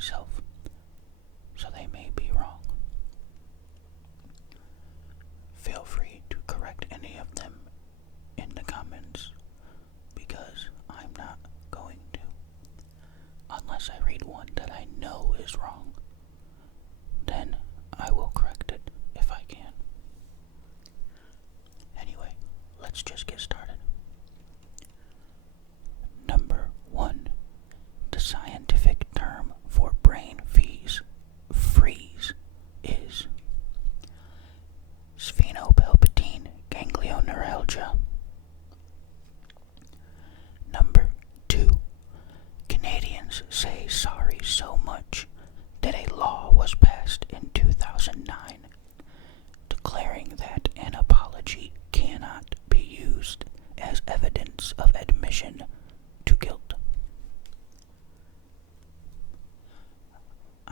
myself, so they may be wrong. Feel free to correct any of them in the comments, because I'm not going to, unless I read one that I know is wrong. Then I will correct it if I can. Anyway, let's just get started. Number 1. The scientific term for brain freeze is sphenopalpatine ganglioneuralgia. Number 2. Canadians say sorry so much that a law was passed in 2009 declaring that an apology cannot be used as evidence of admission to guilt.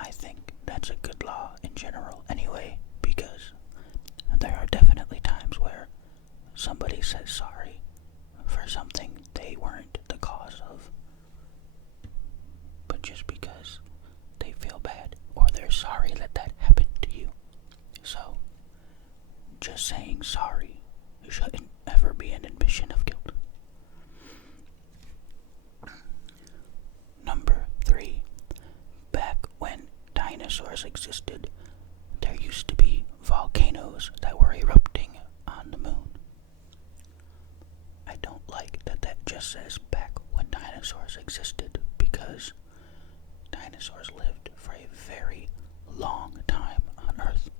I think that's a good law in general anyway, because there are definitely times where somebody says sorry for something they weren't the cause of, but just because they feel bad or they're sorry that that happened to you. So, just saying sorry shouldn't ever be an admission of guilt. Number 3. Back when dinosaurs existed, there used to be volcanoes that were erupting on the moon. I don't like that that just says back when dinosaurs existed, because dinosaurs lived for a very long time on Earth.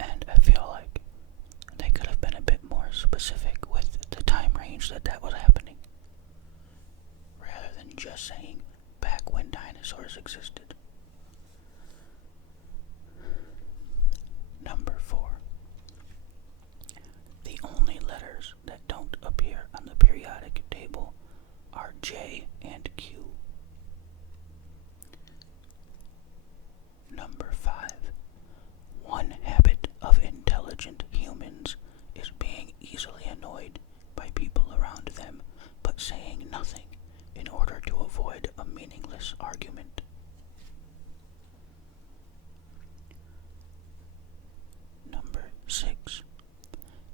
And I feel like they could have been a bit more specific with the time range that that was happening, rather than just saying back when dinosaurs existed. Number 4. The only letters that don't appear on the periodic table are J and Q. Number 5. One habit of intelligent humans is being easily annoyed by people around them, but saying nothing in order to avoid a meaningless argument. Number 6.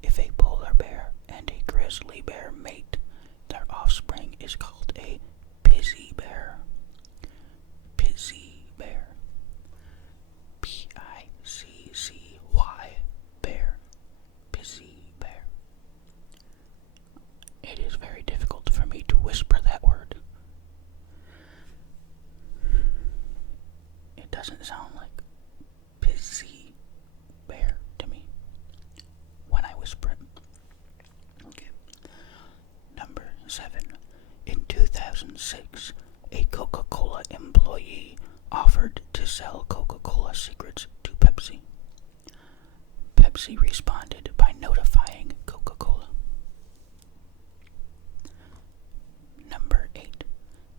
If a polar bear and a grizzly bear mate, their offspring is called a pizzy bear. Pizzy bear. P-I-C-C-Y bear. Pizzy bear. It is very difficult for me to whisper that word. It doesn't sound like pizzy bear to me when I whisper it. Okay. Number 7. In 2006, a Coca-Cola employee offered to sell Coca-Cola secrets to Pepsi. Pepsi responded by notifying Coca-Cola. Number 8.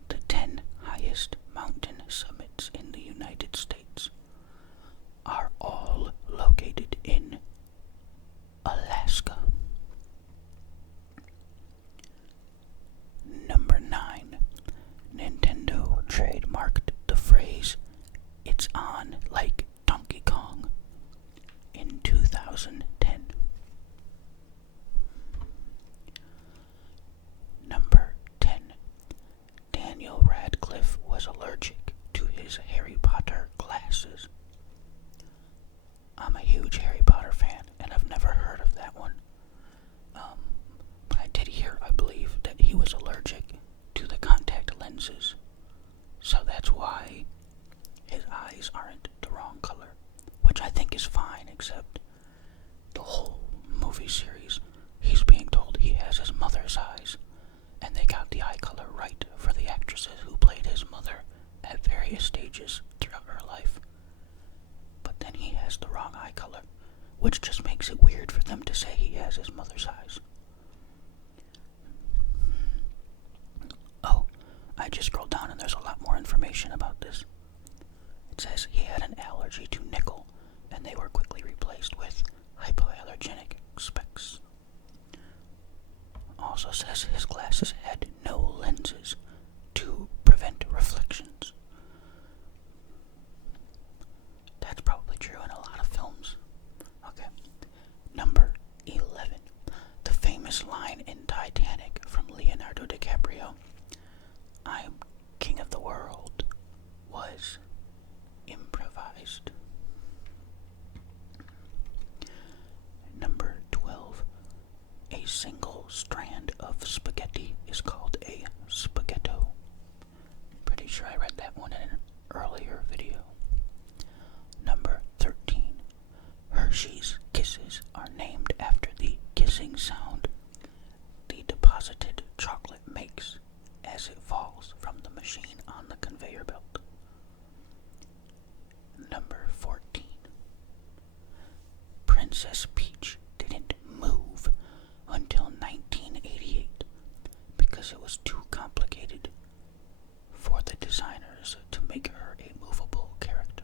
The 10 highest mountain summits in the United States are all located in Alaska. Number 9. Nintendo trademarked the phrase, "It's on like Donkey Kong," in 2010. Number 10. Daniel Radcliffe was allergic to his Harry Potter glasses. I'm a huge Harry Potter fan, and I've never heard of that one. But I did hear, I believe, that he was allergic to the contact lenses. So that's why his eyes aren't the wrong color, which I think is fine, except the whole movie series, he's being told he has his mother's eyes, and they got the eye color right for the actresses who played his mother at various stages throughout her life. But then he has the wrong eye color, which just makes it weird for them to say he has his mother's eyes. Oh, I just scrolled down and there's a lot more information about this. It says he had an allergy to nickel, and they were quickly replaced with hypoallergenic specs. Also says his glasses had no lenses to prevent reflections. that one in an earlier video. Number 13. Hershey's Kisses are named after the kissing sound the deposited chocolate makes as it falls from the machine on the conveyor belt. Number 14. Princess Peach didn't move until 1988 because it was too complicated for the designers to make her a movable character.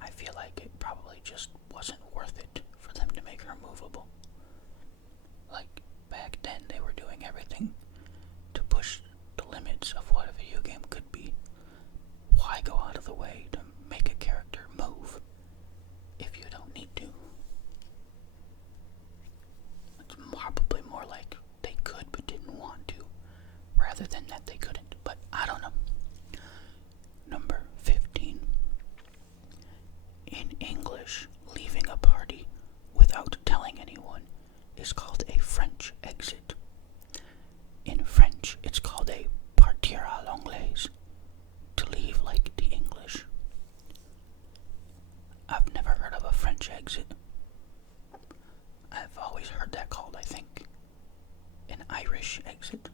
I feel like it probably just wasn't worth it for them to make her movable. Like, back then they were doing everything to push the limits of what a video game could be. Why go out of the way to make a character move if you don't need to? It's probably more like they could but didn't want to, rather than that they couldn't, but I don't know. Number 15. In English, leaving a party without telling anyone is called a French exit. In French, it's called a partir à l'anglaise, to leave like the English. I've never heard of a French exit. I've always heard that called, I think, an Irish exit.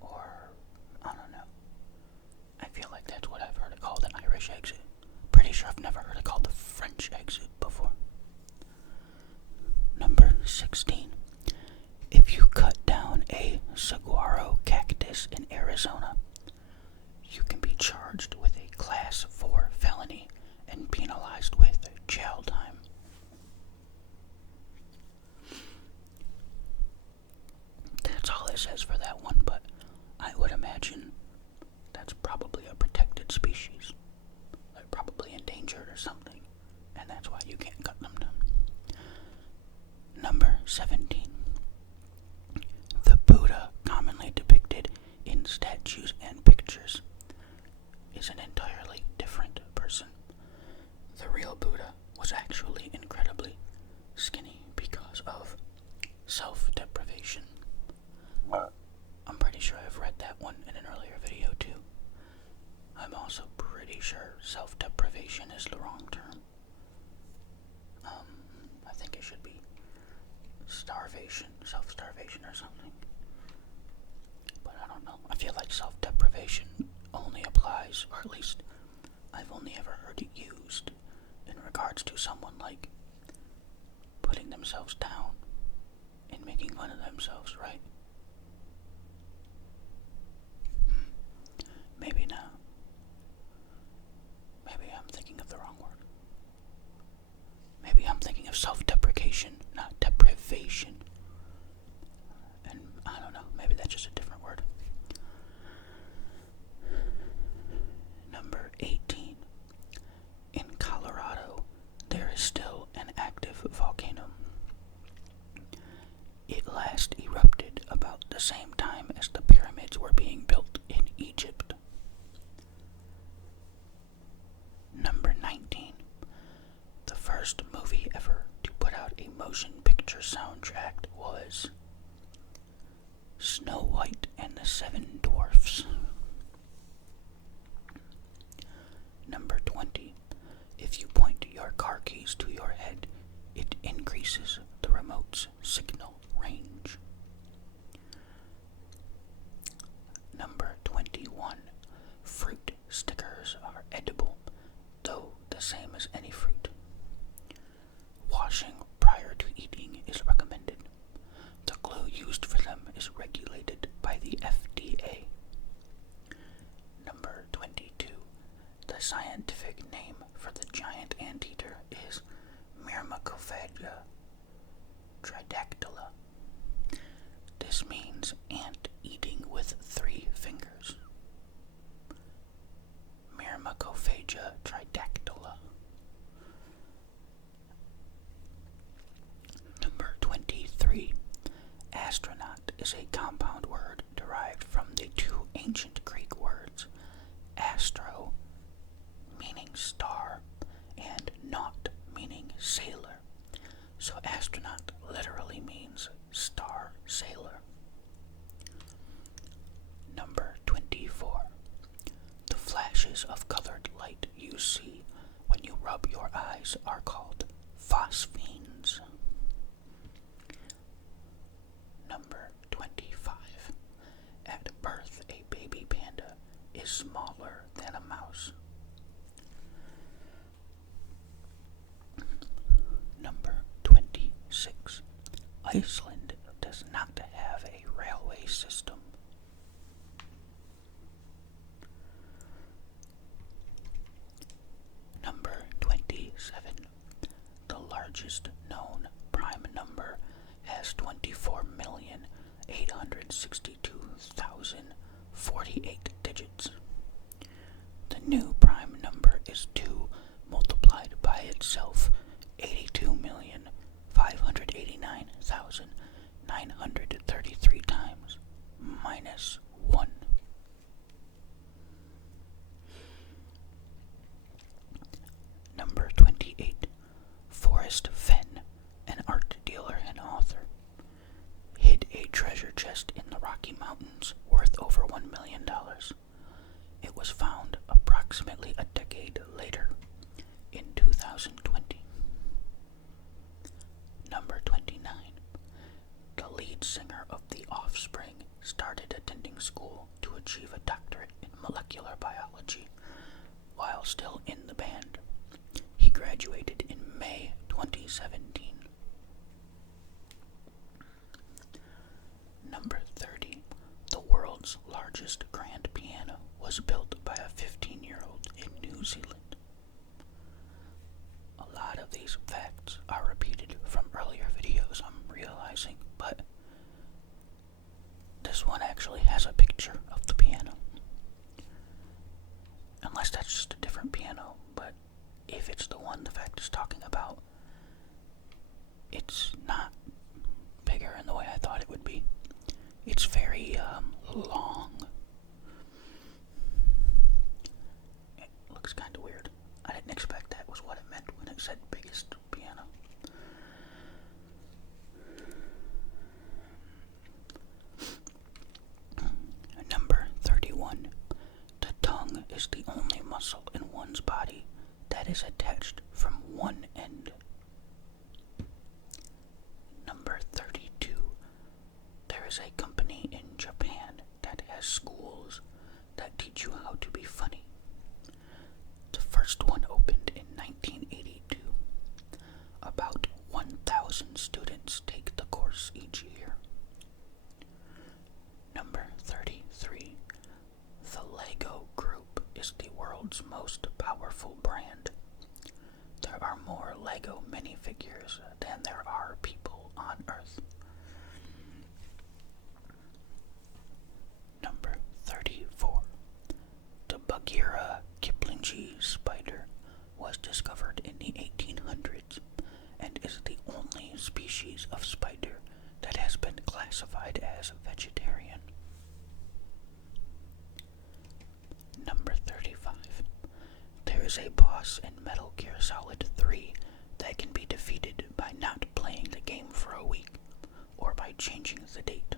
Or, I don't know. I feel like that's what I've heard it called, an Irish exit. Pretty sure I've never heard it called the French exit before. Number 16. If you cut down a saguaro cactus in Arizona, you can be charged with a Class 4 felony and penalized with jail time. That's all it says for that one, but I would imagine that's probably a protected species. They're probably endangered or something, and that's why you can't cut them down. Number 17. The Buddha commonly depicted in statues and pictures is an entirely different person. The real Buddha was actually incredibly skinny because of self-deprivation. I'm pretty sure I've read that one in an earlier video too. I'm also pretty sure self-deprivation is the wrong term. I think it should be starvation, self-starvation or something. But I don't know. I feel like self-deprivation only applies, or at least I've only ever heard it used in regards to someone like putting themselves down and making fun of themselves, right? Maybe not. Maybe I'm thinking of the wrong word. Maybe I'm thinking of self-deprecation, not deprivation. And I don't know, maybe that's just a different word. Number 18. In Colorado, there is still an active volcano. It last erupted about the same time as the pyramids were being built in Egypt. Number 19. The first movie ever to put out a motion picture soundtrack was Snow White and the Seven Dwarfs. Number 20. If you point your car keys to your head, it increases the remote's signal range. Number 21. Fruit stickers are edible, though the same as any fruit. Washing prior to eating is recommended. The glue used for them is regulated by the FDA. Number 22. The scientific name for the giant anteater is Myrmecophaga tridactyla. This means ant eating with 3 fingers. Myrmecophaga tridactyla. Number 23. Astronaut is a compound word derived from the 2 ancient Greek words, astro, meaning star, and naut, meaning sailor. So astronaut literally means star sailor. Number 24. flashes of colored light you see when you rub your eyes are called phosphenes. Number 25. At birth, a baby panda is smaller than a mouse. Number 26. Iceland does not have a railway system. Number 27. The largest known prime number has 24,862,048 digits. The new prime number is 2 multiplied by itself 82,589,933 times minus 1. Number 28. Forrest Fenn, an art dealer and author, hid a treasure chest in the Rocky Mountains worth over $1 million. It was found approximately a decade later, in 2020. Number 29. The lead singer of The Offspring started attending school to achieve a doctorate in molecular biology while still in the band. He graduated in May 2017. Number 30. The world's largest grand piano was built by a 15-year-old in New Zealand. A lot of these facts are repeated from earlier videos, I'm realizing, but this one actually has a picture of the piano. Unless that's just a different piano, but if it's the one the fact is talking about, it's not bigger in the way I thought it would be. It's very long. It looks kind of weird. I didn't expect that was what it meant when it said biggest piano. Number 31. The tongue is the only muscle in one's body that is attached from one end. Number 32. There is a company in Japan that has schools that teach you how to be funny. The first one opened in 1982. About 1,000 students take the course each year. Number 33. The Lego Group is the world's most powerful brand. There are more Lego minifigures than there are people on Earth. Number 34. The Bagheera Kiplingi spider was discovered in the 1800s and is the only species of spider that has been classified as vegetarian. Number 35. There is a boss in Metal Gear Solid 3 that can be defeated by not playing the game for a week or by changing the date.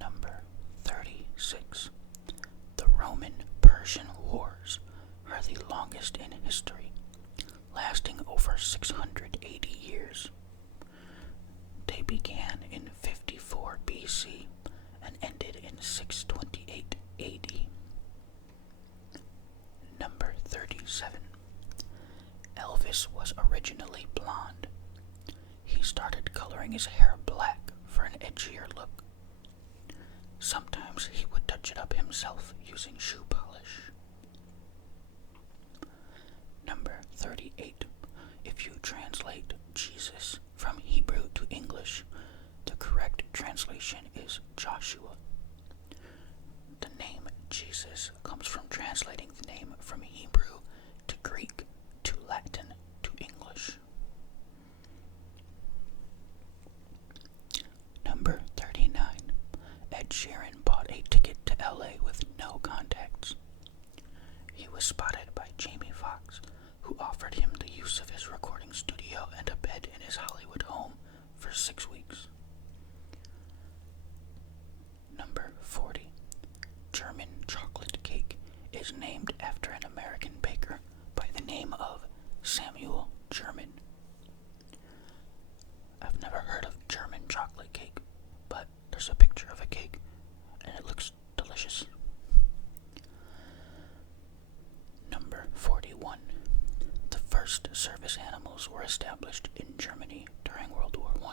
Number 36. The Roman-Persian Wars are the longest in history, lasting over 680 years. They began in 54 BC and ended in 628 AD. Number 37. Elvis was originally blonde. He started coloring his hair black for an edgier look. Sometimes he would touch it up himself using shoe polish. Number 38. If you translate Jesus from Hebrew to English, the correct translation is Joshua. The name Jesus comes from translating the name from Hebrew to Greek to Latin to English. Number 39. Ed Sheeran bought a ticket to LA with no contacts. He was spotted by Jamie Foxx, who offered him the use of his recording studio and a bed in his Hollywood home for 6 weeks. Number 40. is named after an American baker by the name of Samuel German. I've never heard of German chocolate cake, but there's a picture of a cake, and it looks delicious. Number 41. The first service animals were established in Germany during World War I,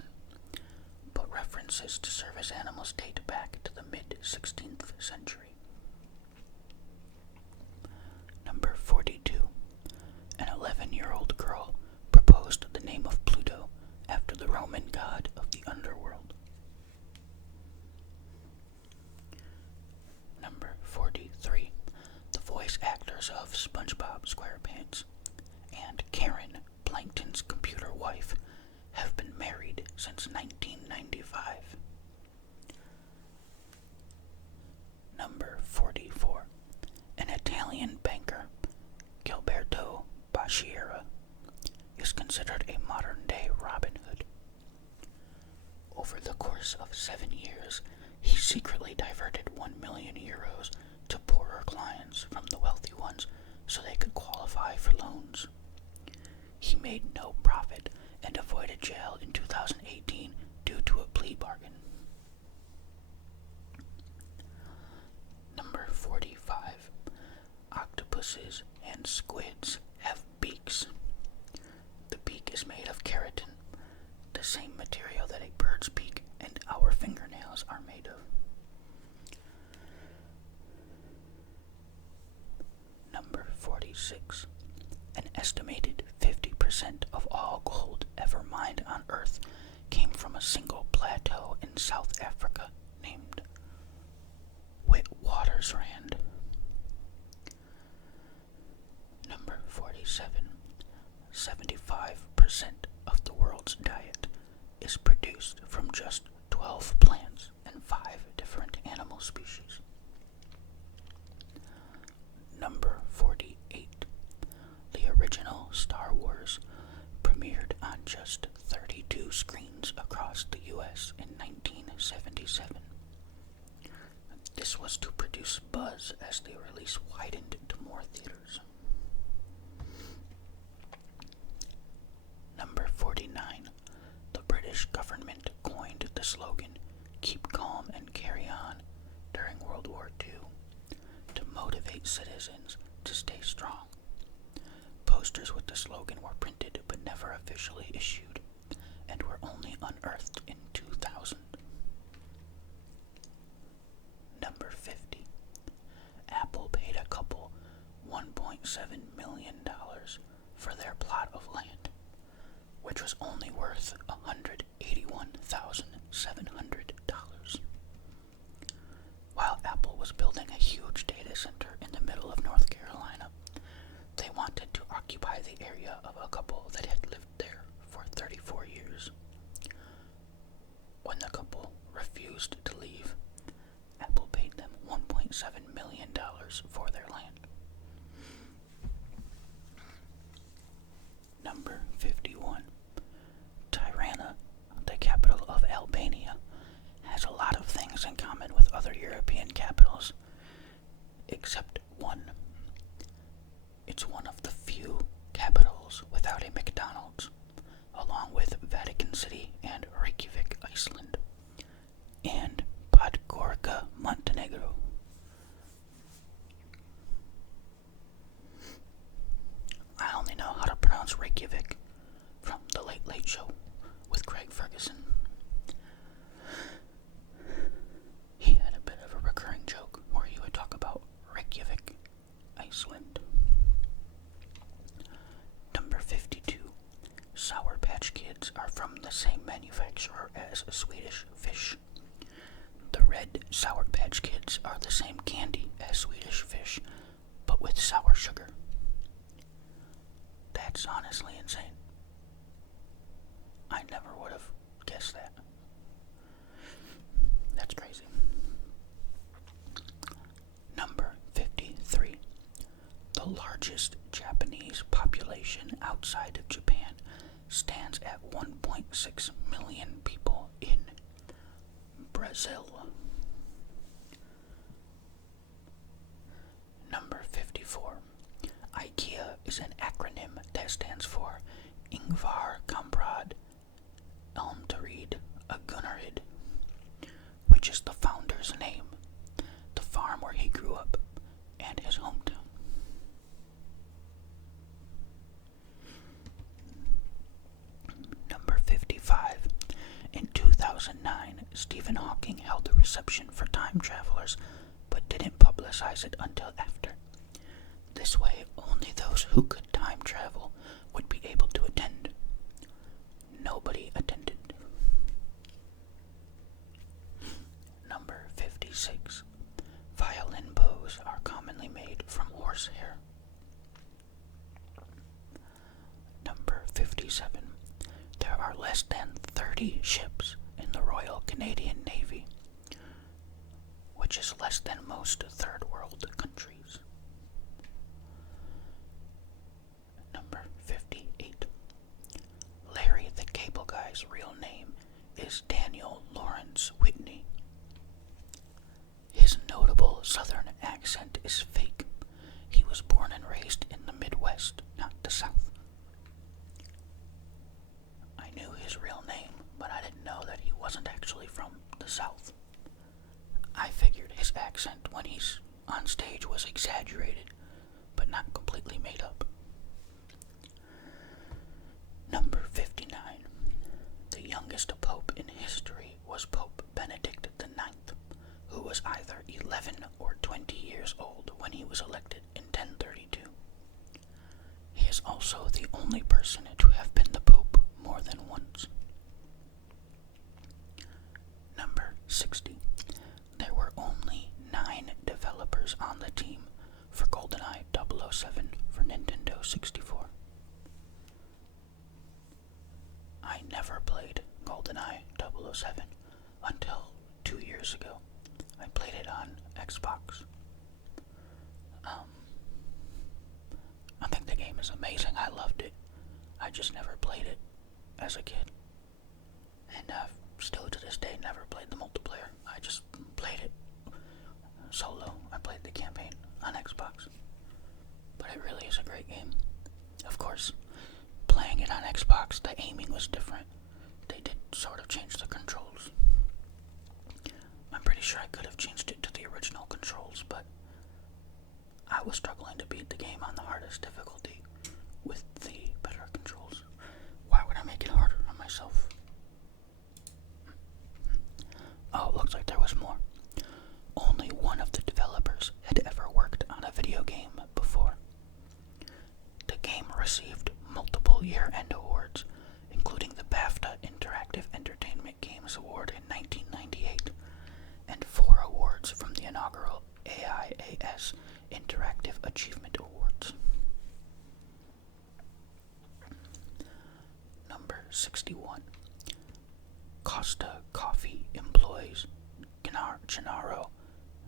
but references to service animals date back to the mid-16th century. Number 42. An 11-year-old girl proposed the name of Pluto after the Roman god of the underworld. Number 43. The voice actors of SpongeBob SquarePants and Karen, Plankton's computer wife, have been married since 1995. Number 44. An Italian banker, Gilberto Baschiera, is considered a modern-day Robin Hood. Over the course of 7 years, he secretly diverted 1 million euros to poorer clients from the wealthy ones so they could qualify for loans. He made no profit and avoided jail in 2018 due to a plea bargain. Number 45. Octopuses and squids have beaks. The beak is made of keratin, the same material that a bird's beak and our fingernails are made of. Number 46. An estimated 50% of all gold ever mined on Earth came from a single plateau in South Africa named Witwatersrand. Number 47. 75% of the world's diet is produced from just 12 plants and 5 different animal species. Number 48. The original Star Wars premiered on just 32 screens across the U.S. in 1977. This was to produce buzz as the release widened to more theaters. Number 49. The British government coined the slogan, "Keep calm and carry on," during World War II to motivate citizens to stay strong. Posters with the slogan were printed but never officially issued, and were only unearthed in 2000. Number 50. Apple paid a couple $1.7 million for their plot of land, which was only worth $181,700. While Apple was building a huge data center in the middle of North Carolina, they wanted to occupy the area of a couple that had lived there for 34 years. When the couple refused to leave, Apple paid them $1.7 million for their land. Number 51. Tirana, the capital of Albania, has a lot of things in common with other European capitals, except one. It's one of the few capitals without a McDonald's, along with Vatican City and Reykjavik, Iceland, and Podgorica, Montenegro. I only know how to pronounce Reykjavik from The Late Late Show with Craig Ferguson. He had a bit of a recurring joke where he would talk about Reykjavik, Iceland. Number 52. Sour Patch Kids are from the same manufacturer as Swedish Fish. The red Sour Patch Kids are the same candy as Swedish Fish, but with sour sugar. That's honestly insane. I never would have guessed that. That's crazy. Number 53. The largest Japanese population outside of Japan stands at 1.6 million people in Brazil. Number 54. Ingvar Kamprad Elmtarid Gunnarid, which is the founder's name, the farm where he grew up, and his hometown. Number 55. In 2009, Stephen Hawking held a reception for time travelers, but didn't publicize it until after. This way, only those who could time travel would be able to attend. Nobody attended. Number 56. Violin bows are commonly made from horsehair. Number 57. There are less than 30 ships in the Royal Canadian Navy, which is less than most third world countries. Number 58. Larry the Cable Guy's real name is Daniel Lawrence Whitney. His notable southern accent is fake. He was born and raised in the Midwest, not the South. I knew his real name, but I didn't know that he wasn't actually from the South. I figured his accent when he's on stage was exaggerated, but not completely made up. Number 59. The youngest pope in history was Pope Benedict IX, who was either 11 or 20 years old when he was elected in 1032. He is also the only person to have been the Pope more than once. Number 60. There were only 9 developers on the team for GoldenEye 007 for Nintendo 64. I never played GoldenEye 007 until 2 years ago. I played it on Xbox. I think the game is amazing. I loved it. I just never played it as a kid. And I've still to this day never played the multiplayer. I just played it solo. I played the campaign on Xbox. But it really is a great game. Of course, playing it on Xbox, the aiming was different. They did sort of change the controls. I'm pretty sure I could have changed it to the original controls, but I was struggling to beat the game on the hardest difficulty with the better controls. Why would I make it harder on myself? Oh, it looks like there was more. Only one of the developers had ever worked on a video game before. The game received multiple year-end awards, including the BAFTA Interactive Entertainment Games Award in 1998, and 4 awards from the inaugural AIAS Interactive Achievement Awards. Number 61. Costa Coffee employs Gennaro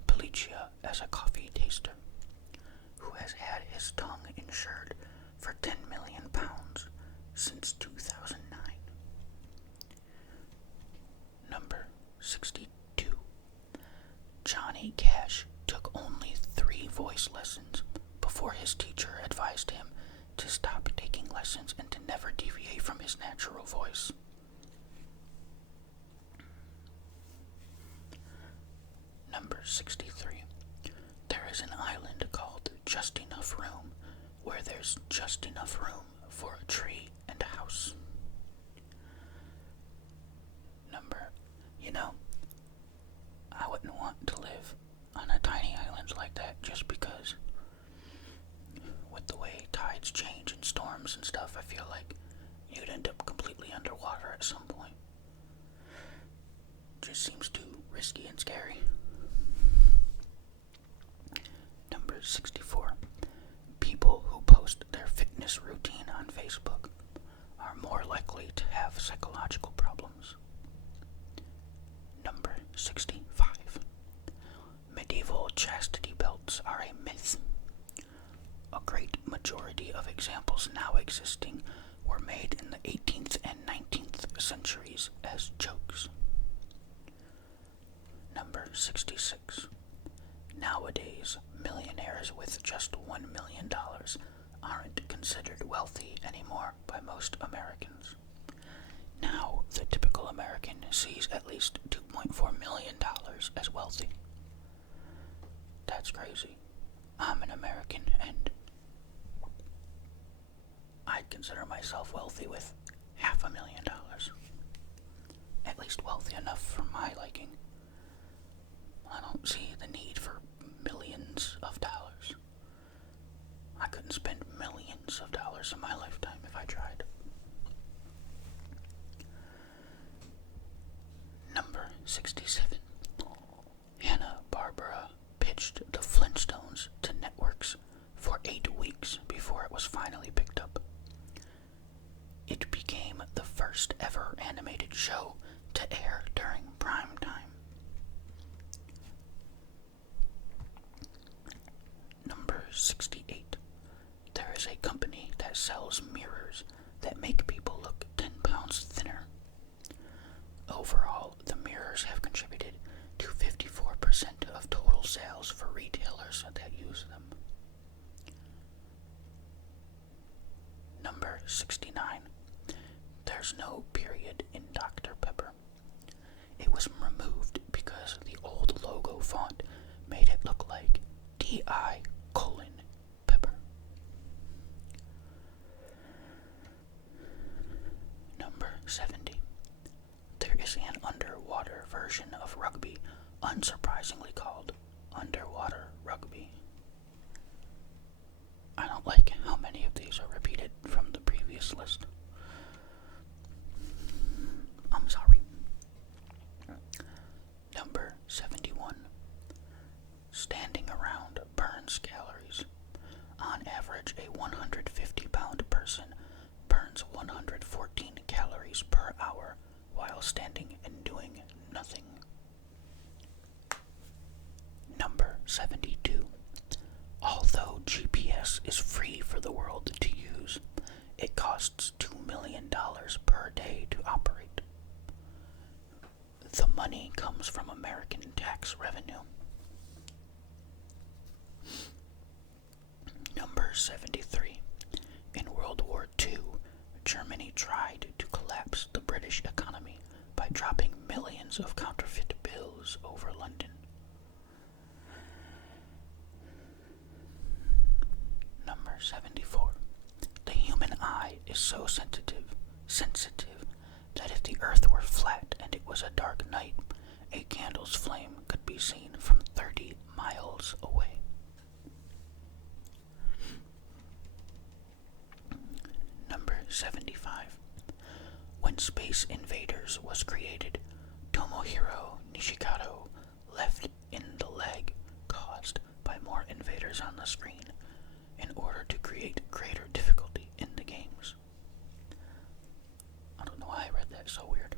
Pelliccia as a coffee taster, who has had his tongue insured for £10 million since 2009. Number 62. Johnny Cash took only 3 voice lessons before his teacher advised him to stop taking lessons and to never deviate from his natural voice. Number 63. There is an island called Just Enough Room, where there's just enough room for a tree and a house. I wouldn't want to live on a tiny island like that just because with the way tides change and storms and stuff, I feel like you'd end up completely underwater at some point. Just seems too risky and scary. Number 64. People who post their fitness routine on Facebook are more likely to have psychological problems. Number 65. Medieval chastity belts are a myth. A great majority of examples now existing were made in the 18th and 19th centuries as jokes. Number 66. Nowadays, millionaires with just $1 million aren't considered wealthy anymore by most Americans. Now, the typical American sees at least $2.4 million as wealthy. That's crazy. I'm an American and I'd consider myself wealthy with $500,000. At least wealthy enough for my liking. I don't see the need for millions of dollars. I couldn't spend millions of dollars in my lifetime if I tried. Number 67. Hanna-Barbera pitched the Flintstones to networks for 8 weeks before it was finally picked up. It became the first ever animated show to air during prime time. Number 68. There is a company that sells mirrors that make people look 10 pounds thinner. Overall, the mirrors have contributed to 54% of total sales for retailers that use them. Number 69. There's no period in Dr. Pepper. It was removed because the old logo font made it look like D.I:"Pepper. Number 70. There is an underwater version of rugby, unsurprisingly called underwater rugby. I don't like how many of these are repeated from the previous list. I'm sorry. Number 71. Standing around burns calories. On average, a 150-pound person burns 114 calories per hour while standing and doing nothing. Number 72. Although GPS is free for the world to use, it costs $2 million per day to operate. The money comes from American tax revenue. Number 73. In World War II, Germany tried to collapse the British economy by dropping millions of counterfeit bills over London. Number 74. The human eye is so sensitive, that if the earth were flat and it was a dark night, a candle's flame could be seen from 30 miles away. Number 75. When Space Invaders was created, Tomohiro Nishikado left in the leg caused by more invaders on the screen in order to create greater difficulty in the games. I don't know why I read that so weird.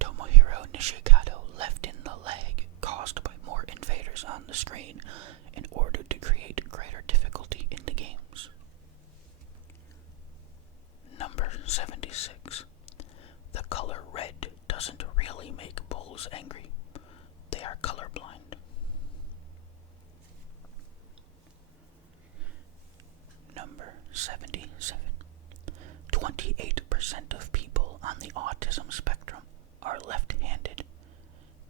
Tomohiro Nishikado left in the leg caused by more invaders on the screen in order to create greater difficulty in the games. Number 76. The color red doesn't really make bulls angry. They are colorblind. Number 77. 28% of people on the autism spectrum are left-handed,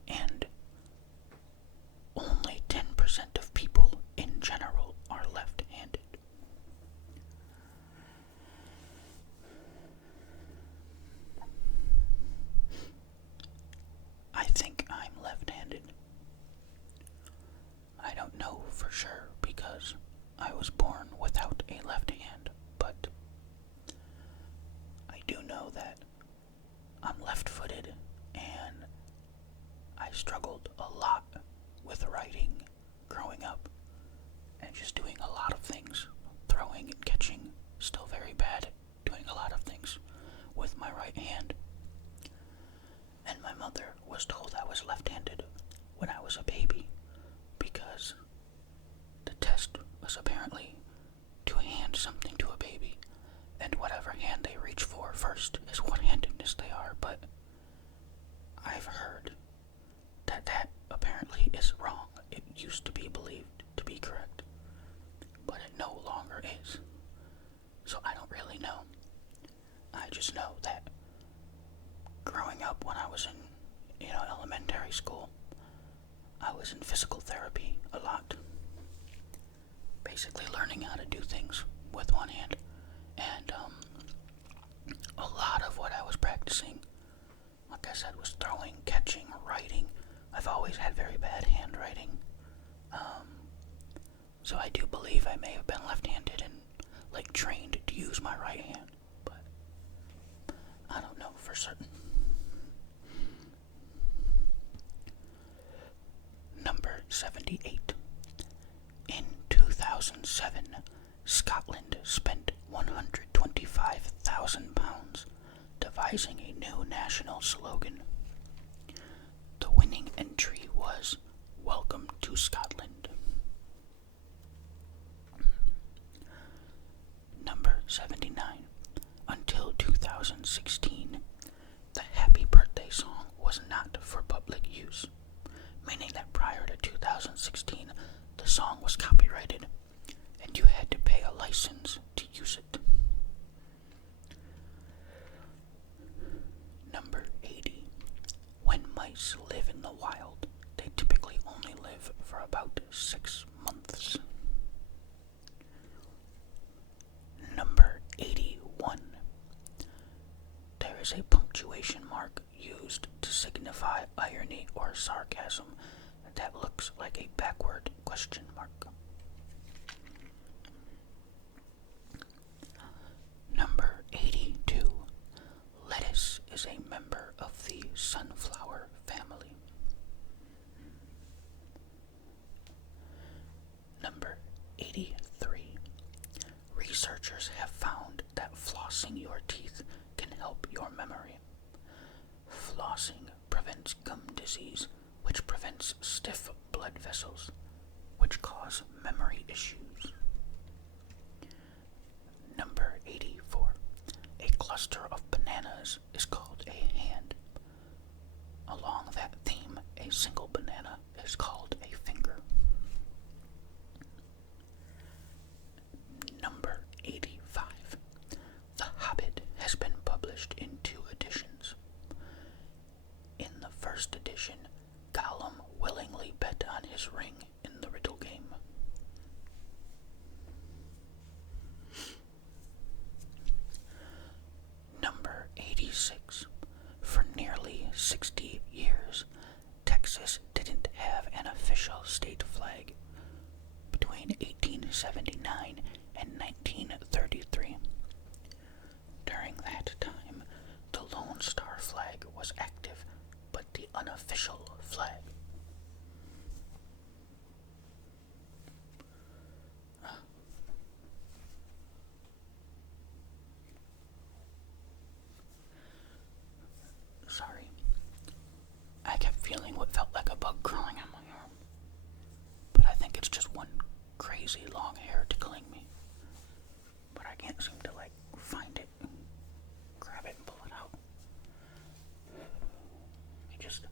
and only 10% of people in general are left-handed. I think I'm left-handed. I don't know for sure because I was born without a left hand, but I do know that I'm left-footed and I struggled a lot with writing growing up and just doing a lot of things. Throwing and catching, still very bad at doing a lot of things with my right hand. And my mother was told I was left-handed when I was a baby because the test was apparently to hand something to a baby, and whatever hand they reach for first is what handedness they are, but I've heard that that apparently is wrong. It used to be believed to be correct, but it no longer is. just know that growing up when I was in, elementary school, I was in physical therapy a lot. Basically learning how to do things with one hand. And a lot of what I was practicing, like I said, was throwing, catching, writing. I've always had very bad handwriting. So I do believe I may have been left-handed and trained to use my right hand, but I don't know for certain. Number 78. In 2007, Scotland spent £125,000 devising a new national slogan. The winning entry was "Welcome to Scotland." Number 79. Until 2016, the Happy Birthday song was not for public use, meaning that prior to 2016, the song was copyrighted, and you had to pay a license to use it. Number 80. When mice live in the wild, they typically only live for about 6 months. Number 81. There is a punctuation mark used to signify irony or sarcasm that looks like a backward question mark. Number 82. Lettuce is a member of the sunflower family. Number 83. Researchers have found that flossing your teeth can help your memory. Flossing prevents gum disease, which prevents stiff blood vessels, which cause memory issues. Number 84. A cluster of bananas is called a hand. Along that theme, a single banana is called a finger. Number 85. The Hobbit has been published in 2 editions. In the first edition, Gollum willingly bet on his ring in the riddle game. Number 86. For nearly 60 years, Texas didn't have an official state flag. Between 1879 and 1933. During that time, the Lone Star flag was active, but the unofficial flag. Sorry. I kept feeling what felt like a bug crawling on my arm. But I think it's just one crazy long hair tickling me. But I can't seem to, find it and grab it and pull it out. Let me just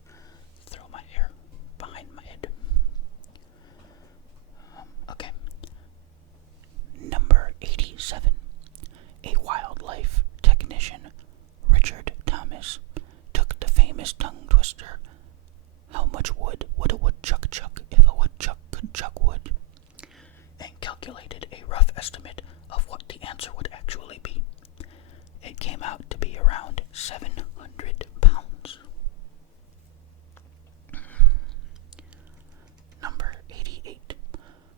throw my hair behind my head. Okay. Number 87. A wildlife technician, Richard Thomas, took the famous tongue twister, "How much wood would a woodchuck chuck if a woodchuck could chuck wood?" and calculated a rough estimate of what the answer would actually be. It came out to be around 700 pounds. Number 88.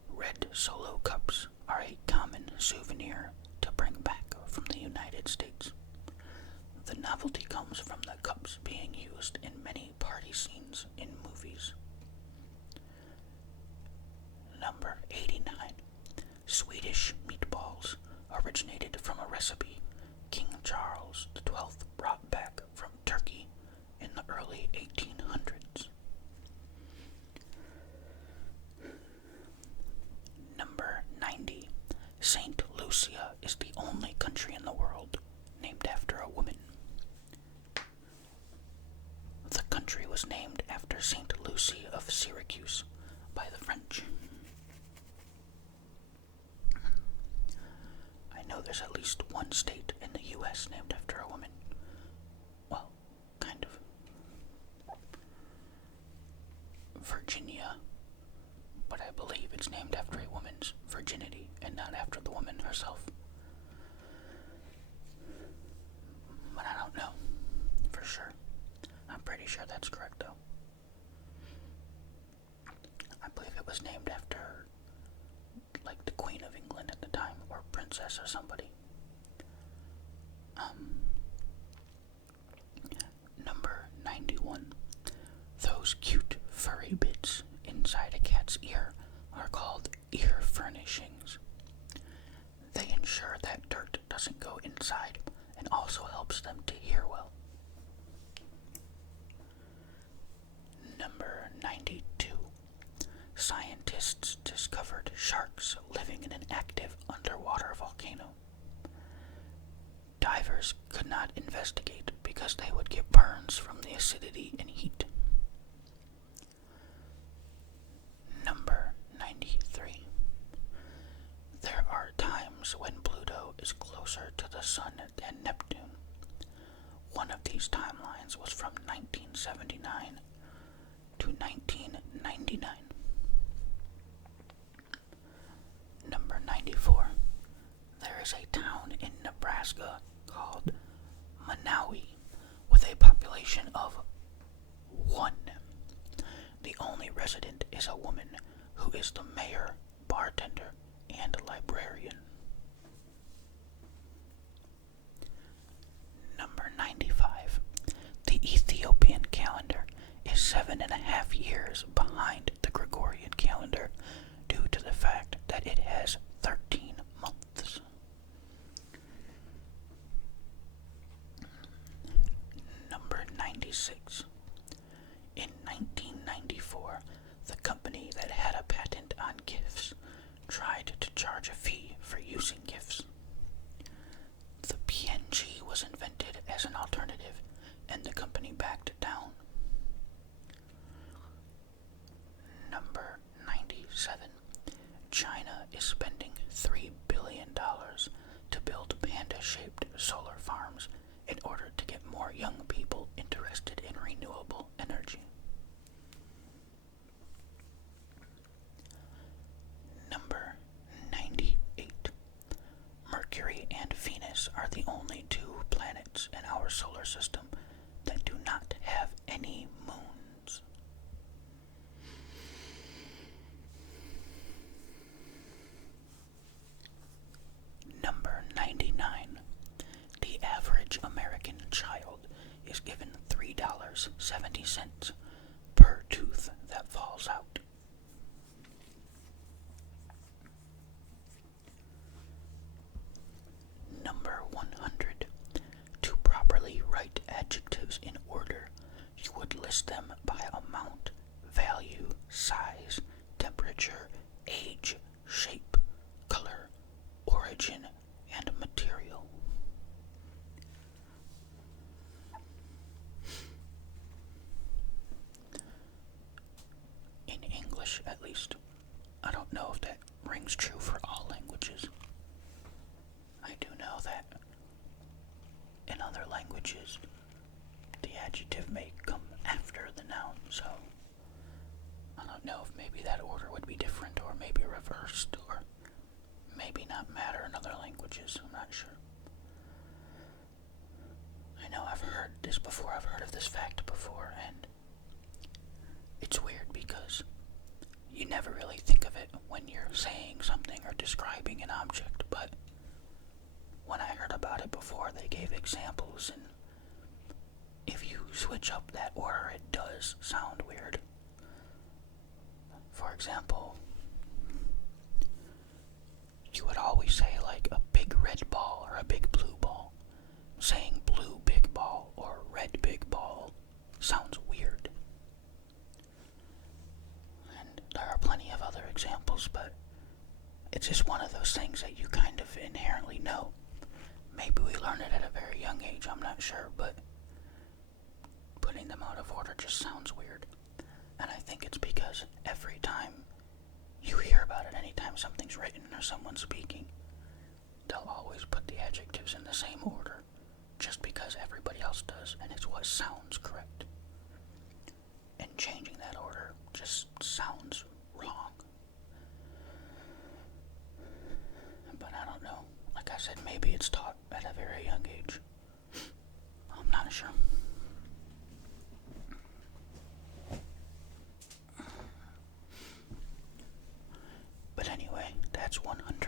Red Solo cups are a common souvenir to bring back from the United States. The novelty comes from the cups being used in many party scenes in movies. Number 89. Swedish meatballs originated from a recipe King Charles XII brought back from Turkey in the early 1800s. Number 90. St. Lucia is the only country in the world named after a woman. The country was named after St. Lucy of Syracuse by the French. I know there's at least one state in the U.S. named after a woman. Virginia, but I believe it's named after a woman's virginity and not after the woman herself. But I don't know for sure. I'm pretty sure that's correct though. I believe it was named after like the Queen of England at the time, or princess or somebody. Number 91. Those cute furry bits inside a cat's ear are called ear furnishings. They ensure that dirt doesn't go inside and also helps them to hear well. Number 92. Scientists discovered sharks living in an active underwater volcano. Divers could not investigate because they would get burns from the acidity and heat. Number 93. There are times when Pluto is closer to the Sun than Neptune. One of these timelines was from 1979 to 1999. Number 94. There is a town in Nebraska called Manawi with a population of 1. The only resident is a woman who is the mayor, bartender, and librarian. Number 95. The Ethiopian calendar is 7.5 years behind the Gregorian calendar due to the fact that it has 13 months. Number 96. In 1994, the company that had a patent on GIFs tried to charge a fee for using GIFs. The PNG was invented as an alternative, and the company backed down. Number 97. China is spending $3 billion to build panda-shaped solar farms in order to get more young people interested in renewable energy. Number 98. Mercury and Venus are the only 2 planets in our solar system that do not have any moons. Number 99. The average American child is given $3.70 per tooth that falls out. Number 100. To properly write adjectives in order, you would list them by amount, value, size, temperature, age, shape, color, origin, and material. In English, at least. I don't know if that rings true for all languages. I do know that in other languages, the adjective may come after the noun, so I don't know if maybe that order would be different, or maybe reversed, or maybe not matter in other languages. I'm not sure. I know I've heard this before, I've heard of this fact before, and it's weird because you never really think of it when you're saying something or describing an object, but when I heard about it before, they gave examples, and if you switch up that order, it does sound weird. For example, you would always say like a big red ball or a big blue ball. Saying blue big ball or red big ball sounds weird. And there are plenty of other examples, but it's just one of those things that you kind of inherently know. Maybe we learn it at a very young age, I'm not sure, but putting them out of order just sounds weird. And I think it's because every time you hear about it, anytime something's written or someone's speaking, they'll always put the adjectives in the same order, just because everybody else does, and it's what sounds correct. and changing that order just sounds wrong. But I don't know. Like I said, maybe it's taught at a very young age. I'm not sure. But anyway, that's 100